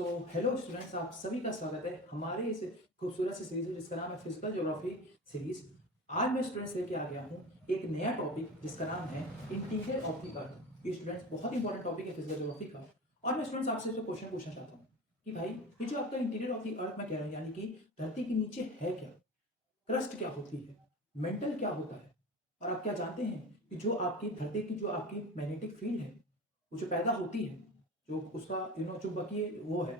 So hello students, आप सभी का स्वागत है हमारे इस खूबसूरत सी सीरीज जिसका नाम है फिजिकल ज्योग्राफी सीरीज। आज मैं स्टूडेंट्स लेके आ गया हूँ एक नया टॉपिक जिसका नाम है इंटीरियर ऑफ द अर्थ। ये स्टूडेंट्स बहुत इंपॉर्टेंट टॉपिक है फिजिकल ज्योग्राफी का। और मैं स्टूडेंट्स आपसे जो क्वेश्चन पूछना चाहता हूँ कि भाई ये जो आपका इंटीरियर ऑफ द अर्थ मैं कह रहा हूँ, यानी कि धरती के नीचे है क्या, क्रस्ट क्या होती है, मेंटल क्या होता है, और आप क्या जानते हैं कि जो आपकी धरती की जो आपकी मैग्नेटिक फील्ड है वो जो पैदा होती है, जो उसका चुंबकीय वो है,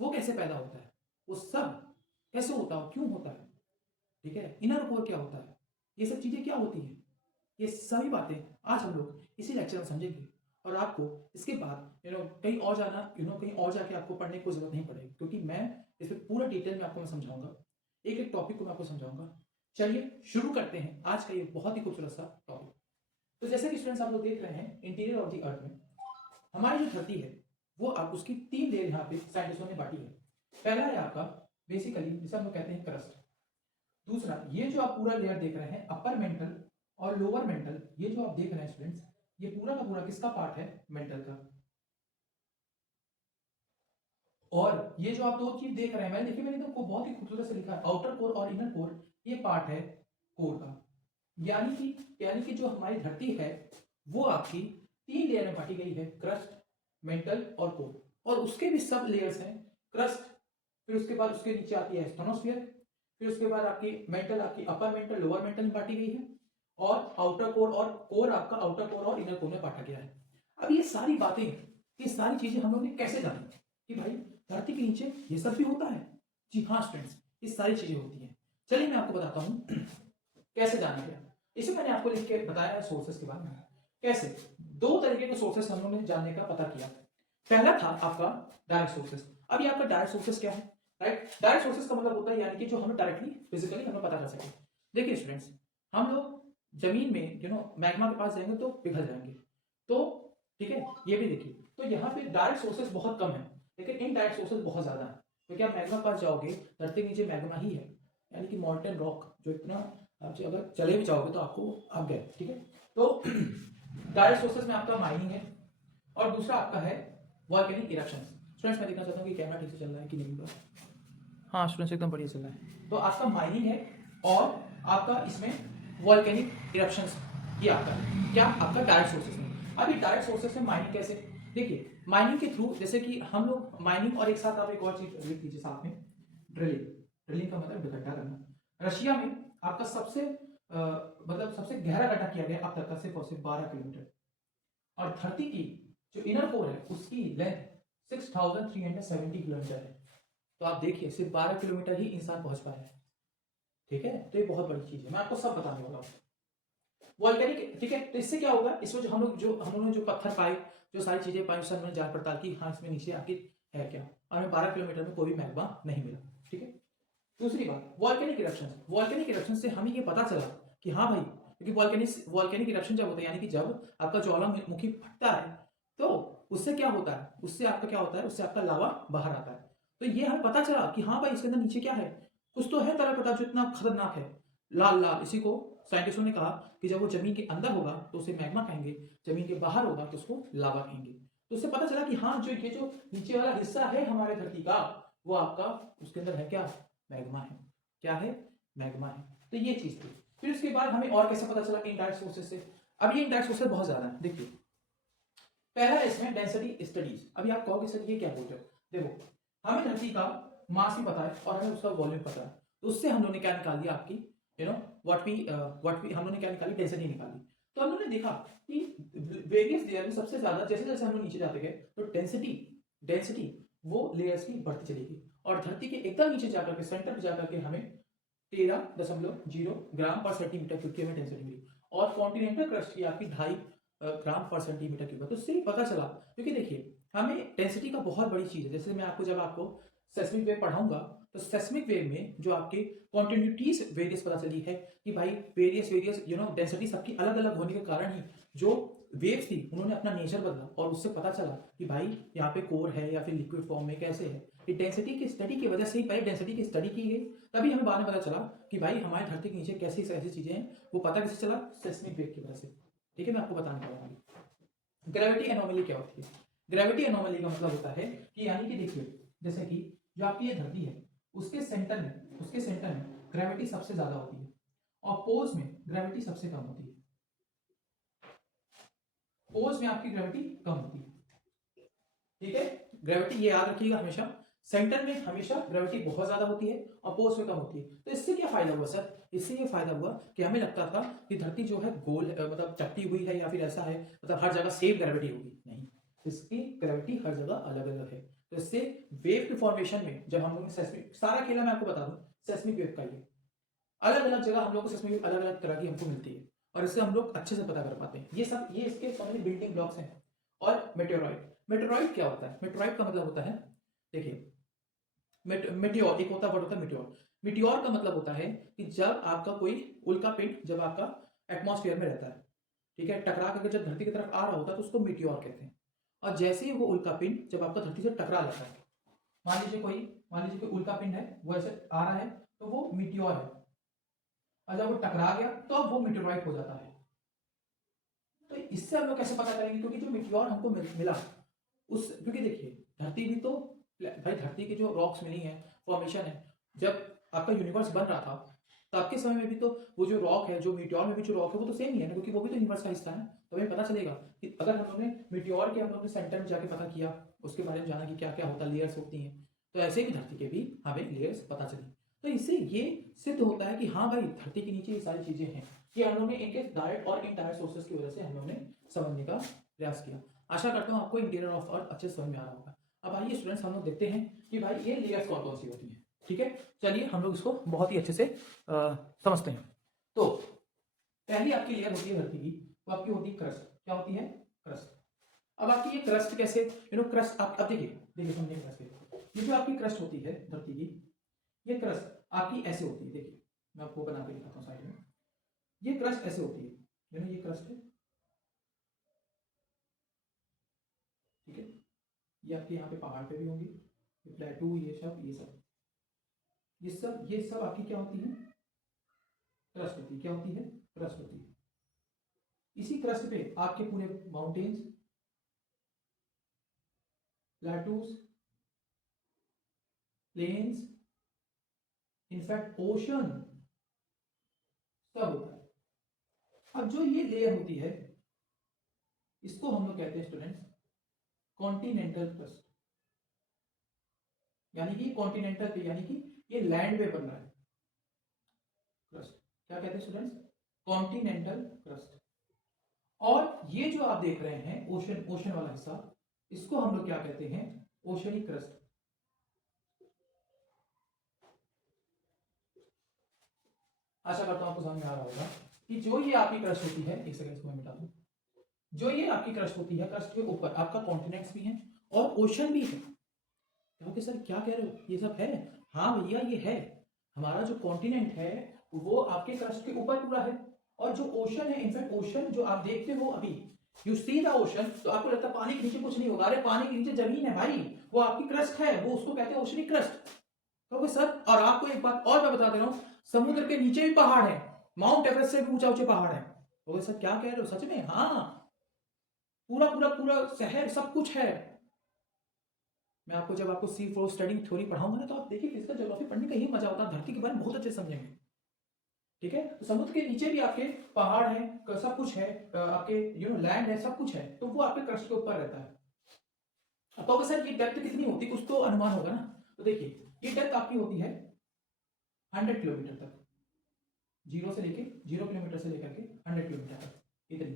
वो कैसे पैदा होता है, वो सब कैसे होता है, क्यों होता है, ठीक है, इनर कोर क्या होता है, ये सब चीजें क्या होती हैं, ये सभी बातें आज हम लोग इसी लेक्चर में समझेंगे। और आपको इसके बाद कहीं और जाना कहीं और जाके आपको पढ़ने की जरूरत नहीं पड़ेगी, क्योंकि मैं इस पर पूरा डिटेल में आपको मैं समझाऊंगा, एक एक टॉपिक को मैं आपको समझाऊंगा। चलिए शुरू करते हैं आज का ये बहुत ही खूबसूरत सा टॉपिक। तो जैसे कि स्टूडेंट्स आप लोग देख रहे हैं इंटीरियर ऑफ द अर्थ में हमारी जो धरती है वो आप उसकी तीन लेयर यहाँ पे साइंटिस्टों ने बांटी है। पहला है आपका बेसिकली जिसे हम लोग कहते हैं क्रस्ट। दूसरा ये जो आप पूरा लेयर देख रहे हैं अपर मेंटल और लोअर मेंटल, ये जो आप देख रहे हैं स्टूडेंट्स, ये पूरा का पूरा किसका पार्ट है, मेंटल का। और ये जो आप दो चीज देख रहे हैं, मैंने तो बहुत ही खूबसूरत से लिखा है आउटर कोर और इनर कोर, ये पार्ट है कोर का। यानी कि जो हमारी धरती है वो आपकी तीन लेयर में बांटी गई है, क्रस्ट, मेंटल और कोर। और उसके भी सब लेयर्स हैं, क्रस्ट, फिर उसके बाद उसके नीचे आती है स्ट्रेटोस्फीयर, फिर उसके बाद आपकी मेंटल आपकी अपर मेंटल लोअर मेंटल में बांटी गई है, और आउटर कोर और कोर आपका आउटर कोर और इनर कोर में बांटा गया है। अब ये सारी बातें, ये सारी चीजें हम लोग ने कैसे जानी कि भाई धरती के नीचे ये सब भी होता है। जी हाँ स्टूडेंट्स, ये सारी चीजें होती हैं। चलिए मैं आपको बताता हूँ कैसे जाना गया। इसे मैंने आपको लिख के बताया है सोर्सेस के बारे में। कैसे, दो तरीके के सोर्सेस हम लोगों ने जानने का पता किया। पहला था आपका डायरेक्ट सोर्सेस। अब ये आपका डायरेक्ट सोर्सेस क्या है, राइट। डायरेक्ट सोर्सेस का मतलब होता है यानी कि जो हमें डायरेक्टली फिजिकली हमें पता कर सके। देखिए स्टूडेंट्स, हम लोग जमीन में मैग्मा के पास जाएंगे तो पिघल जाएंगे, तो ठीक है, ये भी देखिए। तो यहाँ पे डायरेक्ट सोर्सेस बहुत कम है, लेकिन इनडायरेक्ट सोर्सेस बहुत ज्यादा है। क्योंकि आप मैग्मा के पास जाओगे, धरती के नीचे मैग्मा ही है, यानी कि मॉल्टन रॉक, जो इतना आप अगर चले भी जाओगे तो आपको आप गए, ठीक है। तो डायरेक्ट सोर्सेस में आपका माइनिंग है, और दूसरा आपका है वॉल्केनिक इरप्शंस। स्टूडेंट्स मैं देखना चाहता हूँ कि कैमरा ठीक से चल रहा है कि नहीं। हाँ स्टूडेंट्स एकदम बढ़िया चल रहा है। तो आपका माइनिंग है और आपका इसमें वॉल्केनिक इरप्शंस, ये आपका क्या आपका डायरेक्ट सोर्सेस में। अभी डायरेक्ट सोर्सेस में माइनिंग कैसे, देखिए माइनिंग के थ्रू, जैसे कि हम लोग माइनिंग और एक साथ आप एक और चीज लिख लीजिए साथ में, ड्रिलिंग। ड्रिलिंग का मतलब गड्ढा करना। रशिया में आपका सबसे मतलब सबसे गहरा गड्ढा किया गया अब तक का सिर्फ और सिर्फ 12 किलोमीटर। और धरती की जो इनर कोर है उसकी लेंथ 6370 किलोमीटर है। तो आप देखिए सिर्फ 12 किलोमीटर ही इंसान पहुंच पाया है, ठीक है। तो ये बहुत बड़ी चीज है, मैं आपको सब बताने वाला हूँ। वॉल्केनिक, ठीक है। तो इससे क्या होगा, इसमें जो हम लोगों ने जो पत्थर पाए, जो सारी चीजें पाई, उससे हमने जांच पड़ताल की, हाँ इसमें नीचे आखिर है क्या, और हमें 12 किलोमीटर में कोई भी मैग्मा नहीं मिला, ठीक है। दूसरी बात वॉल्केनिक इरप्शन। वॉल्केनिक इरप्शन से हमें ये पता चला कि हाँ भाई, क्योंकि वॉल्केनिक इरप्शन जब होता है, यानी कि जब आपका ज्वालामुखी फटता है, तो उससे क्या होता है, उससे आपका क्या होता है, उससे आपका लावा बाहर आता है। तो ये हमें पता चला कि हाँ भाई इसके अंदर नीचे क्या है, कुछ तो है तरल पदार्थ जो इतना खतरनाक है, लाल लाल। इसी को साइंटिस्टों ने कहा कि जब वो जमीन के अंदर होगा तो उसे मैग्मा कहेंगे, जमीन के बाहर होगा तो उसको लावा कहेंगे। तो उससे पता चला कि हाँ जो ये जो नीचे वाला हिस्सा है हमारे धरती का, वो आपका उसके अंदर है क्या, मैग्मा है। क्या है, मैग्मा है। तो ये चीज थी। फिर उसके बाद हमें और कैसे पता चला, इनडायरेक्ट सोर्सेस से। अब ये इनडायरेक्ट सोर्सेस बहुत ज्यादा है, देखिए। पहला इसमें डेंसिटी स्टडीज। अभी आप कहोगे सर ये क्या बोल रहे हो, देखो हमें धरती का मास भी पता है और हमें उसका वॉल्यूम पता है, तो उससे हम लोगों ने क्या निकाल दिया, आपकी व्हाट वी हम लोगों ने क्या निकाली, डेंसिटी निकाली। तो हम लोगों ने देखा कि वेरियस लेयर में सबसे ज्यादा, जैसे जैसे हम लोग नीचे जाते गए तो डेंसिटी वो लेयर्स की बढ़ती चलेगी, और धरती के एकदम नीचे जाकर के, सेंटर पे जाकर के हमें 13.0 ग्राम पर सेंटीमीटर क्यूब हमें डेंसिटी मिली, और कॉन्टिनेंटल क्रस्ट की आपकी 2.5 ग्राम पर सेंटीमीटर क्यूब। तो इससे पता चला, क्योंकि देखिए हमें डेंसिटी का बहुत बड़ी चीज है। जैसे मैं आपको जब आपको सेस्मिक वेव पढ़ाऊंगा, तो सेस्मिक वेव में जो आपके कॉन्टिन्यूटीज वेरियस पता चली है कि भाई वेरियस डेंसिटी सबकी अलग अलग होने के कारण ही जो वेव्स थी उन्होंने अपना नेचर बदला, और उससे पता चला कि भाई यहाँ पे कोर है या फिर लिक्विड फॉर्म में कैसे है। ये डेंसिटी की स्टडी की वजह से ही पहले डेंसिटी की स्टडी की गई, तभी हमें बाद में पता चला कि भाई हमारे धरती के नीचे कैसी ऐसी चीजें हैं, वो पता कैसे चला, सेस्मिक वेव की वजह से, ठीक है। मैं आपको बताने वाला हूँ ग्रेविटी एनोमली क्या होती है। ग्रेविटी एनोमली का मतलब होता है कि यानी कि देखिए जैसे कि जो आपकी ये धरती है उसके सेंटर में ग्रेविटी सबसे ज्यादा होती है और पोल्स में ग्रेविटी सबसे कम होती है। पोल्स में आपकी ग्रेविटी कम होती है, ठीक है। ग्रेविटी ये याद रखिएगा हमेशा, सेंटर में हमेशा ग्रेविटी बहुत ज्यादा होती है और पोल्स में कम होती है। तो इससे क्या फायदा हुआ सर? इससे ये फायदा हुआ कि हमें लगता था कि धरती जो है गोल मतलब चपटी हुई है या फिर ऐसा है, मतलब हर जगह सेम ग्रेविटी होगी, नहीं, इसकी ग्रेविटी हर जगह अलग अलग है। तो इससे वेव के फॉर्मेशन में जब हम लोग सेस्मिक, सारा खेला मैं आपको बता दूं सेस्मिक वेव का, ये अलग अलग जगह हम लोग को सेस्मिक वेव अलग अलग तरह की हमको मिलती है और इससे हम लोग अच्छे से पता कर पाते हैं। ये सब ये इसके सामने बिल्डिंग ब्लॉक्स हैं। और मेटेoroid क्या होता है? मेटेoroid का मतलब होता है, देखिए मेटियोर एक होता है मेटियोर। मेटियोर का मतलब होता है कि जब आपका कोई उल्का पिंड जब आपका एटमॉस्फेयर में रहता है, ठीक है, टकरा करके जब धरती की तरफ आ रहा होता है तो उसको मेटियोर कहते हैं। और जैसे ही वो उल्का पिंड जब आपका धरती से टकरा लेता है, मान लीजिए कोई उल्का पिंड है वो ऐसे आ रहा है तो वो मीटियोर है, और जब वो टकरा गया तो अब वो मीटियोराइट हो जाता है। तो इससे हम लोग कैसे पता करेंगे? क्योंकि जो मीटियोर हमको मिला उस, क्योंकि देखिए धरती भी तो भाई, धरती की जो रॉक्स मिली है, फॉर्मेशन है, जब आपका यूनिवर्स बन रहा था तो आपके समय में भी तो वो जो रॉक है, जो मीटियोर में भी जो रॉक है वो तो सेम ही है ना, क्योंकि वो भी तो यूनिवर्स का हिस्सा है। तो हमें पता चलेगा कि अगर हम लोगों ने मीटियोर के हम लोगों ने सेंटर में जाके पता किया, उसके बारे में जाना कि क्या क्या होता है, लेयर्स होती हैं, तो ऐसे ही धरती के भी हमें लेयर्स पता चली। तो इससे ये सिद्ध होता है कि हाँ भाई धरती के नीचे ये सारी चीजें हैं, कि हम लोगों ने इनके डायरेक्ट और इनडायरेक्ट सोर्सेस की वजह से हम लोगों ने समझने का प्रयास किया। आशा करता हूँ आपको इंटीरियर ऑफ अर्थ अच्छे समझ में आ रहा होगा। अब आइए स्टूडेंट्स हम लोग देखते हैं कि भाई ये लेयर्स कौन कौन सी होती हैं, ठीक है। चलिए हम लोग इसको बहुत ही अच्छे से समझते हैं। तो पहली आपकी लेयर होती है धरती की, वो आपकी होती है क्रस्ट। क्या होती है? क्रस्ट। अब आपकी ये क्रस्ट कैसे, क्रस्ट आप अब देखिए समझिए क्रस्ट। ये जो आपकी क्रस्ट होती है धरती की, ये क्रस्ट आपकी ऐसे होती है। देखिए मैं आपको बना के दिखाता हूँ साइड में। ये क्रस्ट ऐसे होती है, ये क्रस्ट है, ठीक है। ये आपके यहाँ पे पहाड़ पे भी होंगी, ये प्लेटू, ये सब आपकी क्या होती है? क्रस्ट होती है। क्या होती है? क्रस्ट होती है। इसी क्रस्ट पे आपके पूरे mountains, plateaus, plains, in fact ocean सब होता है। अब जो ये लेयर होती है इसको हम लोग कहते हैं स्टूडेंट्स कॉन्टिनेंटल क्रस्ट, यानी कि कॉन्टिनेंटल पे, यानी कि ये लैंड पे बन रहा है क्रस्ट। क्या कहते हैं स्टूडेंट्स? Continental crust. और ये जो आप देख रहे हैं ओशन वाला हिस्सा, इसको हम लोग क्या कहते हैं? Oceanic crust. आशा करता हूं आपको समझ में आ रहा होगा कि जो ये आपकी क्रस्ट होती है, एक सेकंड इसको मैं मिटा दूं, जो ये आपकी क्रस्ट होती है, क्रस्ट के ऊपर आपका कॉन्टिनेंट्स भी हैं और ओशन भी है। क्योंकि सर क्या कह रहे हो, ये सब है? हाँ भैया ये है। हमारा जो कॉन्टिनेंट है वो आपके क्रस्ट के ऊपर पूरा है, और जो ओशन है, इनफैक्ट ओशन जो आप देखते हो अभी, यू सी द ओशन, तो आपको लगता है पानी के नीचे कुछ नहीं होगा। अरे पानी के नीचे जमीन है भाई, वो आपकी क्रस्ट है, वो उसको कहते हैं ओशनिक क्रस्ट। क्योंकि सर, और आपको एक बात और मैं बता दे रहा हूं, समुद्र के नीचे भी पहाड़ है, माउंट एवरेस्ट से भी ऊंचे ऊंचे पहाड़ है। तो सर क्या कह रहे हो, सच में? हाँ, पूरा पूरा पूरा शहर सब कुछ है। मैं आपको जब आपको सी फ्लोर स्टडी थ्योरी पढ़ाऊंगा ना, तो आप देखिए फिजिकल ज्योग्राफी पढ़ने का ही मजा होता है, धरती के बारे में बहुत अच्छे समझेंगे, ठीक है। तो समुद्र के नीचे भी आपके पहाड़ हैं, सब कुछ है, आपके लैंड है, सब कुछ है, तो वो आपके क्रस्ट के ऊपर रहता है। तो सर ये डेप्थ कितनी होती है, कुछ तो अनुमान होगा ना। तो देखिए ये डेप्थ आपकी होती है 100 किलोमीटर तक, 0 किलोमीटर से लेकर के 100 किलोमीटर तक, इतनी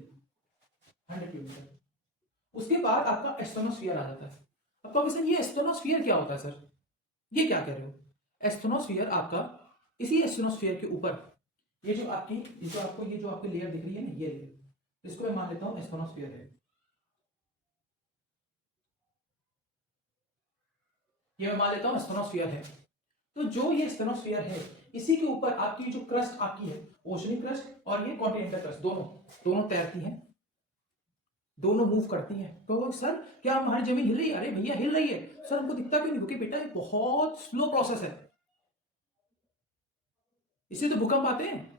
100 किलोमीटर। उसके बाद आपका एस्ट्रोनोस्फियर आ जाता है। अब तो सर ये एस्ट्रोनोस्फियर क्या होता है सर, ये क्या कह रहे हो? एस्ट्रोनोस्फियर आपका, इसी एस्ट्रोनोस्फियर के ऊपर ये जो आपकी लेयर दिख रही है ना, ये लेयर, इसको मैं मान लेता हूं एस्ट्रोनोस्फियर है। ये मैं मान लेता हूं एस्ट्रोनोस्फियर है। तो जो ये एस्ट्रोनोस्फियर है, इसी के ऊपर आपकी जो क्रस्ट आपकी है, ओशनिक क्रस्ट और ये कॉन्टिनेंटल क्रस्ट, दोनों तैरती हैं, दोनों मूव करती हैं। तो सर क्या हमारी जमीन हिल रही है? अरे भैया हिल रही है सर, हमको दिखता क्यों नहीं? क्योंकि बेटा ये बहुत स्लो प्रोसेस है, इससे तो भूकंप आते हैं।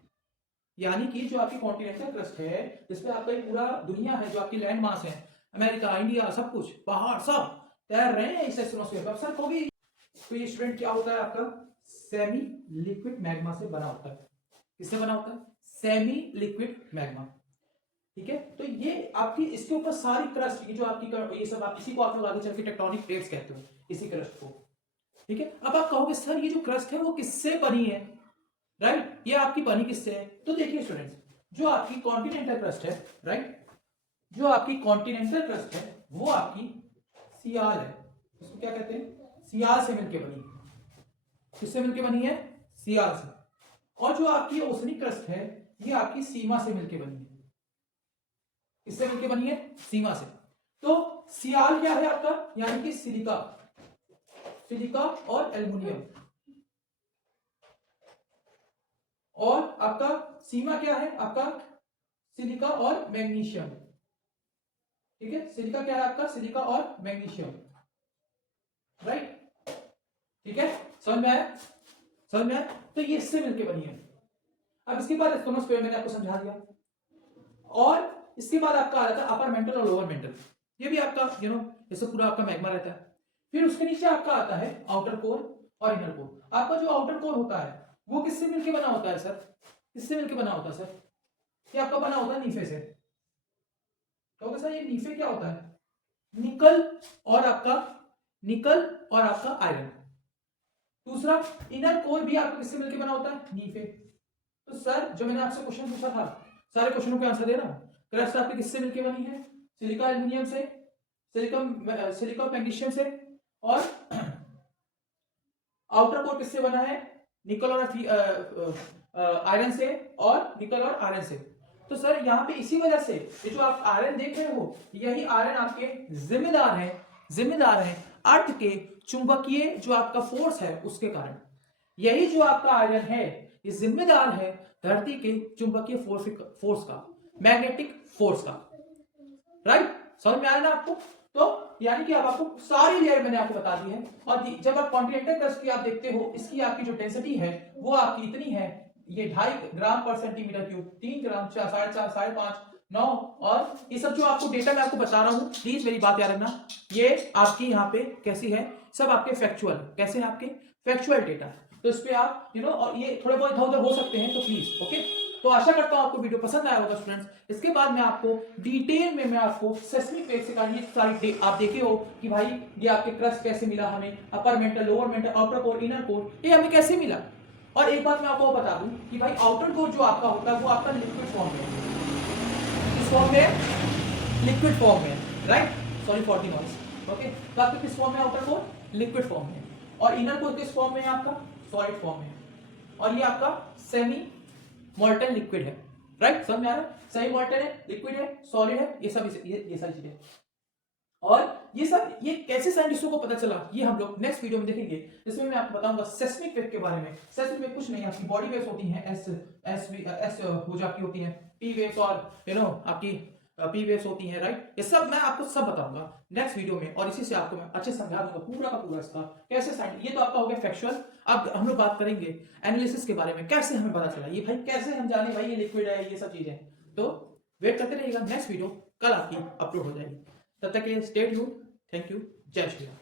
यानी कि जो आपकी कॉन्टिनेंटल क्रस्ट है, जिसपे आपका ये पूरा दुनिया है, जो आपकी लैंड मास है, अमेरिका, इंडिया, सब कुछ, पहाड़ सब तैर रहे हैं इस एस्ट्रोनोस्फियर पर। सर कभी तो ये स्टूडेंट क्या होता है आपका, सेमी लिक्विड मैग्मा से बना होता है। किससे बना होता है, सेमी लिक्विड मैग्मा। ठीक है, तो ये आपकी इसके ऊपर सारी क्रस्ट, ये जो आपकी ये सब आप इसी को आप लोग आगे चल के टेक्टोनिक प्लेट्स कहते हो, इसी क्रस्ट को। ठीक है, अब आप कहोगे सर ये जो क्रस्ट है वो किससे बनी है, राइट, ये आपकी बनी किससे है? तो देखिए स्टूडेंट्स, जो आपकी कॉन्टिनेंटल क्रस्ट है, राइट, जो आपकी कॉन्टिनेंटल क्रस्ट है वो आपकी सियाल है। उसको क्या कहते हैं, सियाल से मिलके बनी है। किससे मिलके बनी है, सियाल से। और जो आपकी ओसनिक क्रस्ट है ये आपकी सीमा से मिलके बनी है। किससे मिलके बनी है, सीमा से। तो सियाल क्या है आपका, यानी कि सिलिका, सिलिका और एल्युमिनियम। और आपका सीमा क्या है आपका, सिलिका और मैग्नीशियम। ठीक है, सिलिका क्या है आपका, सिलिका और मैग्नीशियम, राइट। ठीक है, समझ में आया, समझ में आया। तो ये इससे मिलके बनी है। अब इसके बाद एस्कोनोस्फेयर मैंने आपको समझा दिया, और इसके बाद आपका आ जाता है अपर मेंटल और लोअर मेंटल। ये भी आपका जैसे पूरा आपका मैग्मा रहता है। फिर उसके नीचे आपका आता है आउटर कोर और इनर कोर। आपका जो आउटर कोर होता है वो किससे मिलके बना होता है सर, किससे मिलके बना होता है सर, ये आपका बना होता है नीफे से। तो सर ये नीफे क्या होता है, निकल और आपका, निकल और आपका आयरन। दूसरा इनर कोर भी आपका किससे मिलके बना होता है, नीफे। तो सर जो मैंने आपसे क्वेश्चन पूछा था, सारे क्वेश्चनों के आंसर दे रहा हूं। क्रस्ट आपकी किससे मिलके बनी है, सिलिका एल्युमिनियम से, सिलिका मैग्नीशियम से, और आउटर कोर किससे बना है, निकल और आयरन से, और निकल और आयरन से। तो सर यहाँ पे इसी वजह से ये जो आप आयरन देख रहे हो, यही आयरन आपके जिम्मेदार है अर्थ के चुंबकीय जो आपका फोर्स है उसके कारण। यही जो आपका आयरन है ये जिम्मेदार है धरती के चुंबकीय फोर्स का, मैग्नेटिक फोर्स का, राइट। समझ में आया ना आपको। तो यानी कि अब आपको सारी लेयर मैंने आपको बता दी है। और जब आप कॉन्टिनेंटल क्रस्ट की आप देखते हो, इसकी आपकी जो डेंसिटी है वो आपकी इतनी है, ये 2.5 ग्राम पर सेंटीमीटर क्यूब, 3 ग्राम, 4, 4.5, 5.5, 9। और ये सब जो आपको डेटा मैं आपको बता रहा हूं, प्लीज मेरी बात याद रखना, ये आपकी यहाँ पे कैसी है, सब आपके फैक्चुअल, कैसे है आपके फैक्चुअल डेटा। तो इस पे आप और ये थोड़े बहुत इधर उधर हो सकते हैं, तो प्लीज ओके। तो आशा करता हूं आपको वीडियो पसंद आया होगा स्टूडेंट्स। इसके बाद मैं आपको डिटेल में मैं आपको सेस्मिक वेव से ये सारी आप देखे हो कि भाई ये आपके क्रस्ट कैसे मिला हमें, upper mantle, lower mental, outer core, inner core, ये हमें कैसे मिला। और एक बात मैं आपको बता दूं कि भाई आउटर कोर जो आपका होता है वो आपका लिक्विड फॉर्म में, किस फॉर्म में, लिक्विड फॉर्म में, right. Sorry for the noise, okay. तो आपका किस फॉर्म में आउटर कोर, लिक्विड फॉर्म में, और इनर कोर किस फॉर्म में है आपका, सॉलिड फॉर्म में। और ये आपका सेमी मोल्टन लिक्विड है, राइट। समझ में आ रहा है, सेमी मोल्टन है, लिक्विड है, सॉलिड है, ये सब ये सारी चीजें। और ये सब ये कैसे साइंटिस्टों को पता चला, ये हम लोग नेक्स्ट वीडियो में देखेंगे, जिसमें मैं आपको बताऊंगा सेस्मिक वेव के बारे में। सेस्मिक वेव कुछ नहीं, आपकी बॉडी वेव्स होती हैं, एस हो जाती होती हैं, पी वेव्स, और आपकी पी वेव्स होती हैं, राइट। ये सब मैं आपको सब बताऊंगा नेक्स्ट वीडियो में, और इसी से आपको मैं अच्छे समझा दूंगा पूरा का पूरा इसका कैसे साइंस। ये तो आपका हो गया फैक्चुअल। अब हम लोग बात करेंगे एनालिसिस के बारे में, कैसे हमें पता चला ये भाई, कैसे हम जाने भाई ये लिक्विड है, ये सब चीजें। तो वेट करते रहिएगा, नेक्स्ट वीडियो कल आपकी अपलोड हो जाएगी। तब तक के स्टे ट्यून्ड, थैंक यू, जय श्री राम।